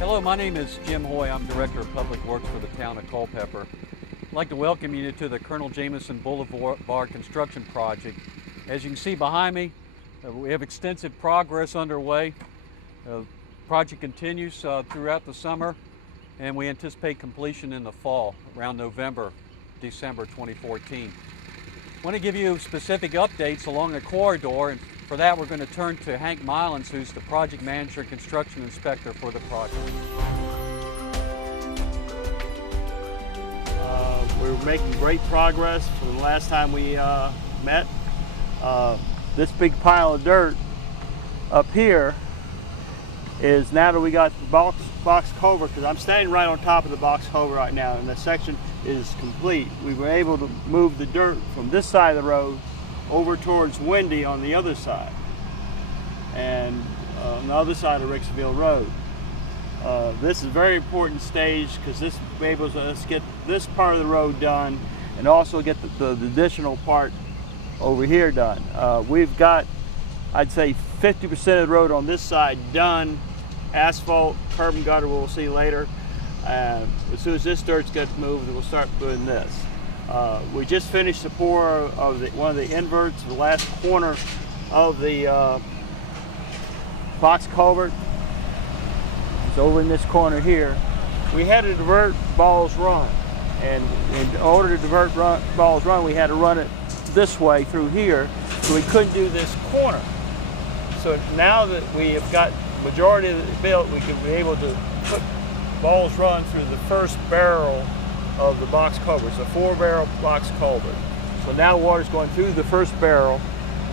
Hello, my name is Jim Hoy. I'm Director of Public Works for the town of Culpeper. I'd like to welcome you to the Colonel Jameson Boulevard construction project. As you can see behind me, we have extensive progress underway. The project continues throughout the summer, and we anticipate completion in the fall, around November, December 2014. I want to give you specific updates along the corridor, and for that we're going to turn to Hank Mylans, who's the project manager and construction inspector for the project. We're making great progress from the last time we met. This big pile of dirt up here is, now that we got the box culvert, because I'm standing right on top of the box culvert right now, and the section is complete. We were able to move the dirt from this side of the road over towards Windy on the other side, and on the other side of Ricksville Road. This is a very important stage because this enables us to get this part of the road done and also get the additional part over here done. We've got, I'd say, 50% of the road on this side done. Asphalt, curb and gutter we'll see later. As soon as this dirt's gets moved, we'll start doing this. We just finished the pour of one of the inverts, the last corner of the box culvert. It's over in this corner here. We had to divert Balls Run, and in order to divert Balls Run, we had to run it this way through here, so we couldn't do this corner. So now that we have got majority of it built, we can be able to put Balls Run through the first barrel of the box culvert. It's a 4-barrel box culvert. So now water's going through the first barrel,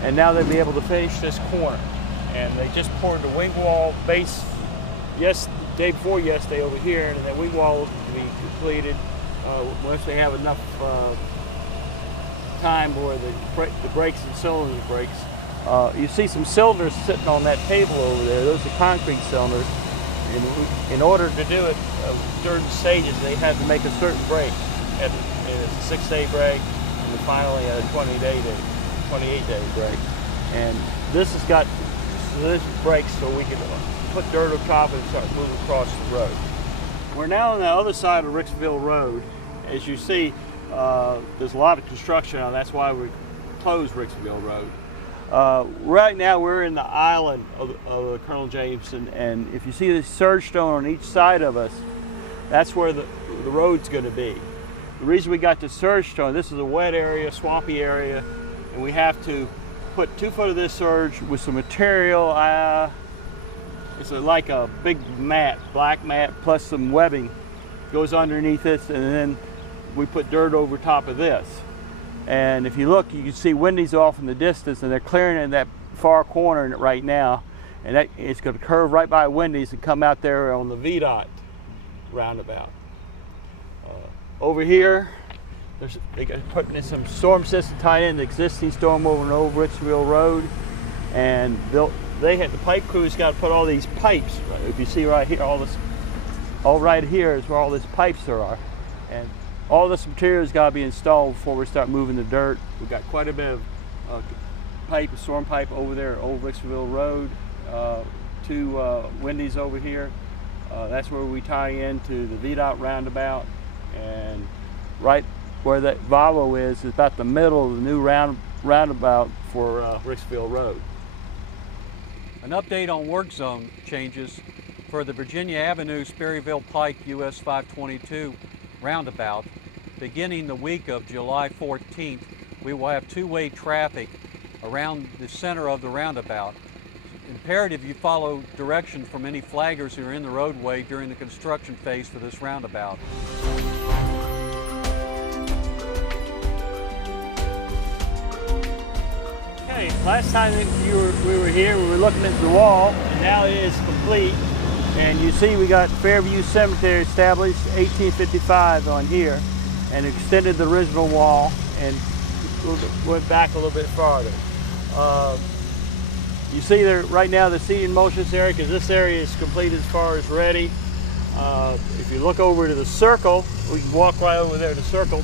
and now they'll be able to finish this corner. And they just poured the wing wall base day before yesterday over here, and the wing wall will be completed once they have enough time where the brakes and cylinders breaks. You see some cylinders sitting on that table over there. Those are concrete cylinders. In order to do it during stages, they had to make a certain break. And it's a 6-day break, and then finally a 28-day break. And this has got this breaks so we can put dirt on top and start moving across the road. We're now on the other side of Ricksville Road. As you see, there's a lot of construction on. That's why we closed Ricksville Road. Right now we're in the island of the Colonel Jameson, and if you see the surge stone on each side of us, that's where the road's going to be. The reason we got the surge stone, this is a wet area, swampy area, and we have to put 2 foot of this surge with some material. It's like a big mat, black mat, plus some webbing goes underneath this, and then we put dirt over top of this. And if you look, you can see Wendy's off in the distance, and they're clearing in that far corner right now. And it's going to curve right by Wendy's and come out there on the VDOT roundabout. Over here, they got putting in some storm system tied in the existing storm over in Old Ricksville Road, and they had the pipe crews got to put all these pipes. Right, if you see right here, all right here is where all these pipes are, and all this material's got to be installed before we start moving the dirt. We've got quite a bit of storm pipe over there at Old Ricksville Road, to Wendy's over here. That's where we tie into the VDOT roundabout, and right where that Volvo is about the middle of the new roundabout for Ricksville Road. An update on work zone changes for the Virginia Avenue Sperryville Pike US 522 roundabout. Beginning the week of July 14th, we will have 2-way traffic around the center of the roundabout. It's imperative you follow direction from any flaggers who are in the roadway during the construction phase for this roundabout. Okay, last time that we were here, we were looking at the wall, and now it is complete. And you see we got Fairview Cemetery established 1855 on here, and extended the original wall and went back a little bit farther. You see there right now the seating motions area, because this area is complete as far as ready. If you look over to the circle, we can walk right over there to the circle.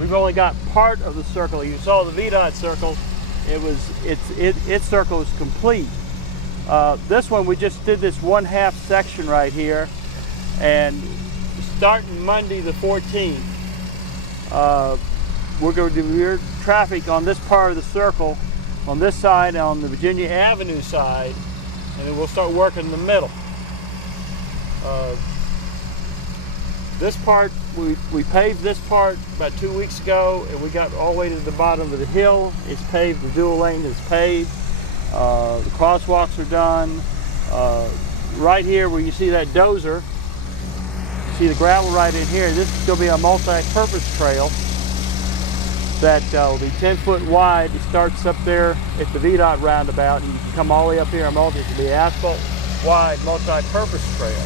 We've only got part of the circle. You saw the VDOT circle. Its circle is complete. This one, we just did this 1/2 section right here, and starting Monday the 14th, we're going to do traffic on this part of the circle, on this side, on the Virginia Avenue side, and then we'll start working in the middle. This part, we paved this part about 2 weeks ago, and we got all the way to the bottom of the hill. It's paved, the dual lane is paved. The crosswalks are done. Right here where you see that dozer, see the gravel right in here, this is going to be a multi-purpose trail that will be 10 foot wide. It starts up there at the VDOT roundabout, and you can come all the way up here and multi. It will be asphalt wide multi-purpose trail.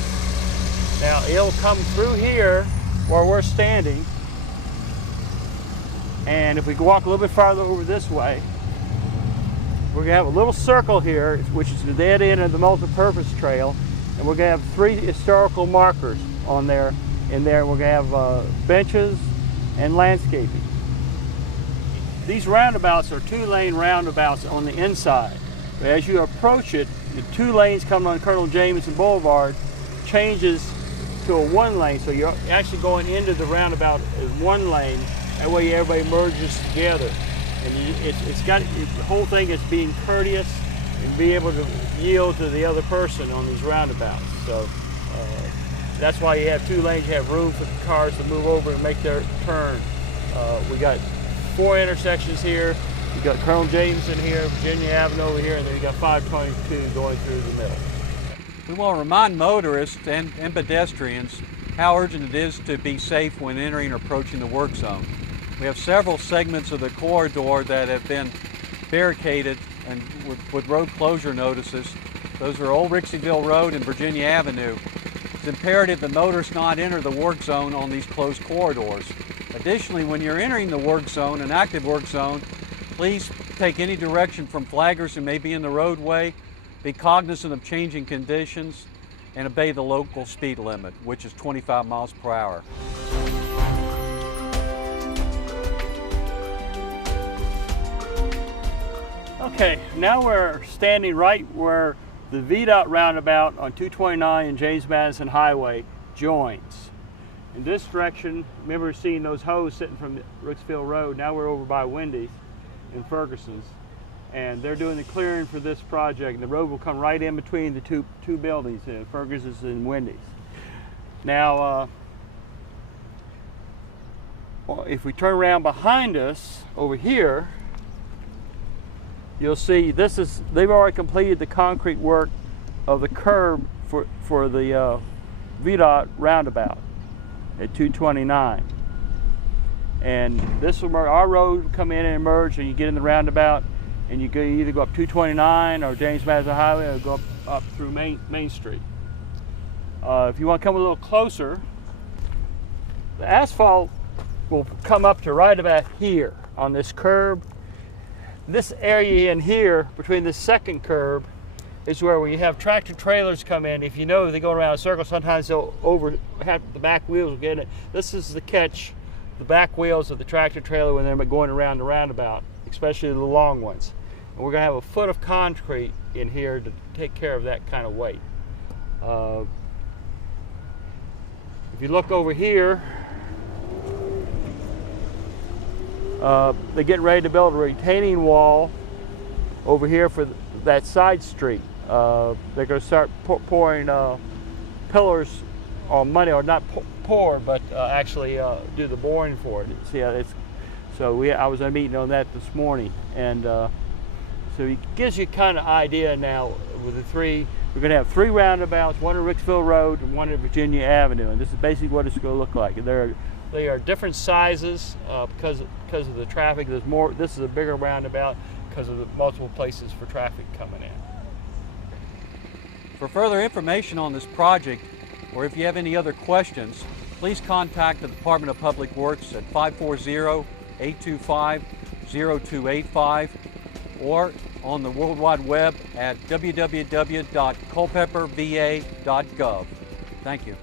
Now it'll come through here where we're standing, and if we walk a little bit farther over this way, we're going to have a little circle here, which is the dead end of the multi-purpose trail, and we're going to have 3 historical markers on there. In there, we're going to have benches and landscaping. These roundabouts are 2-lane roundabouts on the inside. But as you approach it, the 2 lanes coming on Colonel Jameson Boulevard changes to a 1 lane, so you're actually going into the roundabout as 1 lane. That way everybody merges together. And the whole thing is being courteous and be able to yield to the other person on these roundabouts. So that's why you have 2 lanes. You have room for the cars to move over and make their turn. We got 4 intersections here. You got Colonel Jameson here, Virginia Avenue over here, and then you got 522 going through the middle. We want to remind motorists and pedestrians how urgent it is to be safe when entering or approaching the work zone. We have several segments of the corridor that have been barricaded and with road closure notices. Those are Old Rixieville Road and Virginia Avenue. It's imperative that motorists not enter the work zone on these closed corridors. Additionally, when you're entering the work zone, an active work zone, please take any direction from flaggers who may be in the roadway, be cognizant of changing conditions, and obey the local speed limit, which is 25 miles per hour. Okay, now we're standing right where the VDOT roundabout on 229 and James Madison Highway joins. In this direction, remember seeing those hose sitting from Rixieville Road. Now we're over by Wendy's and Ferguson's, and they're doing the clearing for this project, and the road will come right in between the two buildings, Ferguson's and Wendy's. Now, if we turn around behind us over here, you'll see they've already completed the concrete work of the curb for the VDOT roundabout at 229. And this will our road will come in and merge, and you get in the roundabout, and you either go up 229 or James Madison Highway, or go up through Main Street. If you want to come a little closer, the asphalt will come up to right about here on this curb. This area in here between the second curb is where we have tractor trailers come in. If you know, they go around a circle, sometimes they'll have the back wheels will get in it. This is the catch, the back wheels of the tractor trailer when they're going around the roundabout, especially the long ones. And we're going to have a foot of concrete in here to take care of that kind of weight. If you look over here, they're getting ready to build a retaining wall over here for that side street. They're going to start pouring pillars on Monday, or not pour, but actually do the boring for it. See, I was at a meeting on that this morning, and so it gives you kind of idea now with the 3. We're going to have 3 roundabouts, one at Rixieville Road and one at Virginia Avenue, and this is basically what it's going to look like. They are different sizes because of the traffic. There's more. This is a bigger roundabout because of the multiple places for traffic coming in. For further information on this project, or if you have any other questions, please contact the Department of Public Works at 540-825-0285 or on the World Wide Web at www.culpeperva.gov. Thank you.